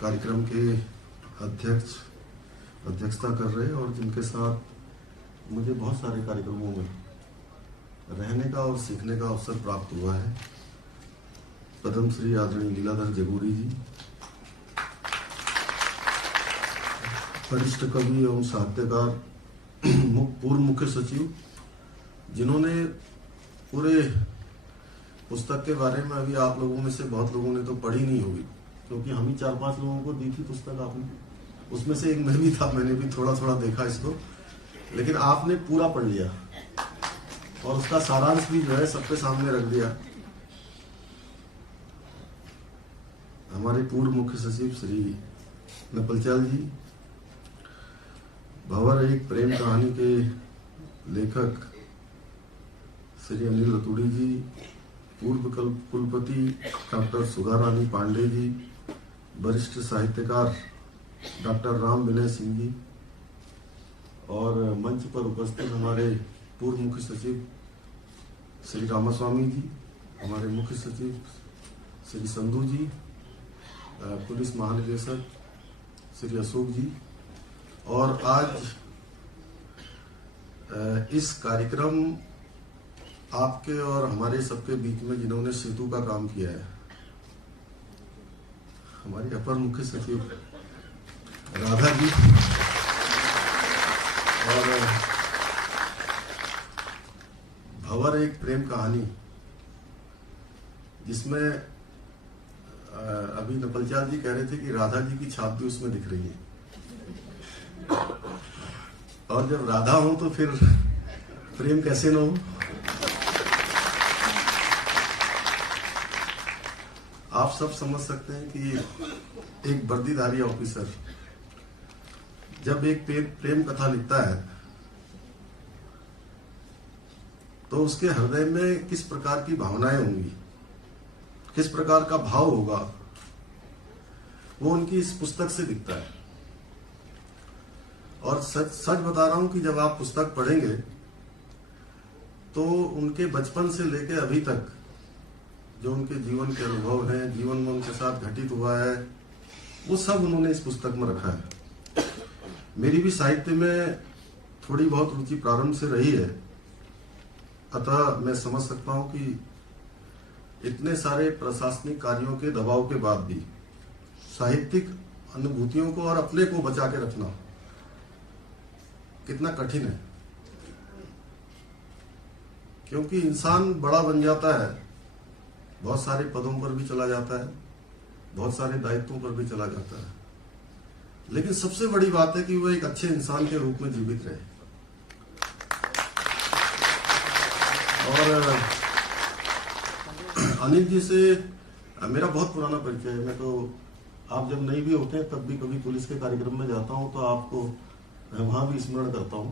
कार्यक्रम के अध्यक्षता कर रहे और जिनके साथ मुझे बहुत सारे कार्यक्रमों में रहने का और सीखने का अवसर प्राप्त हुआ है। पद्म श्री आदरणीय लीलाधर जगूरी जी, वरिष्ठ कवि एवं साहित्यकार, पूर्व मुख्य सचिव, जिन्होंने पूरे पुस्तक के बारे में अभी आप लोगों में से बहुत लोगों ने तो पढ़ी नहीं होगी, क्योंकि हम ही 4-5 लोगों को दी थी पुस्तक आपने। उसमें से एक मैं भी था, मैंने भी थोड़ा थोड़ा देखा इसको, लेकिन आपने पूरा पढ़ लिया और उसका सारांश भी जो है सबके सामने रख दिया। हमारे पूर्व मुख्य सचिव श्री नपलचल जी, भंवर एक प्रेम कहानी के लेखक श्री अनिल रतूड़ी जी, पूर्व कुलपति डॉक्टर सुधा रानी पांडे जी, वरिष्ठ साहित्यकार डॉक्टर राम विनय सिंह जी और मंच पर उपस्थित हमारे पूर्व मुख्य सचिव श्री रामास्वामी जी, हमारे मुख्य सचिव श्री संधू जी, पुलिस महानिदेशक श्री अशोक जी, और आज इस कार्यक्रम आपके और हमारे सबके बीच में जिन्होंने सेतु का काम किया है, हमारी अपर मुख्य सचिव राधा जी और भंवर एक प्रेम कहानी, जिसमें अभी नपलचाल जी कह रहे थे कि राधा जी की छाप भी उसमें दिख रही है, और जब राधा हो तो फिर प्रेम कैसे न हो। आप सब समझ सकते हैं कि एक वर्दीधारी ऑफिसर जब एक प्रेम कथा लिखता है तो उसके हृदय में किस प्रकार की भावनाएं होंगी, किस प्रकार का भाव होगा, वो उनकी इस पुस्तक से दिखता है। और सच बता रहा हूं कि जब आप पुस्तक पढ़ेंगे तो उनके बचपन से लेकर अभी तक जो उनके जीवन के अनुभव हैं, जीवन में उनके साथ घटित हुआ है, वो सब उन्होंने इस पुस्तक में रखा है। मेरी भी साहित्य में थोड़ी बहुत रुचि प्रारंभ से रही है, अतः मैं समझ सकता हूं कि इतने सारे प्रशासनिक कार्यों के दबाव के बाद भी साहित्यिक अनुभूतियों को और अपने को बचा के रखना कितना कठिन है, क्योंकि इंसान बड़ा बन जाता है, बहुत सारे पदों पर भी चला जाता है, बहुत सारे दायित्वों पर भी चला जाता है, लेकिन सबसे बड़ी बात है कि वो एक अच्छे इंसान के रूप में जीवित रहे। और अनिल जी से मेरा बहुत पुराना परिचय है। मैं तो आप जब नहीं भी होते हैं तब भी कभी पुलिस के कार्यक्रम में जाता हूं तो आपको मैं वहां भी स्मरण करता हूं।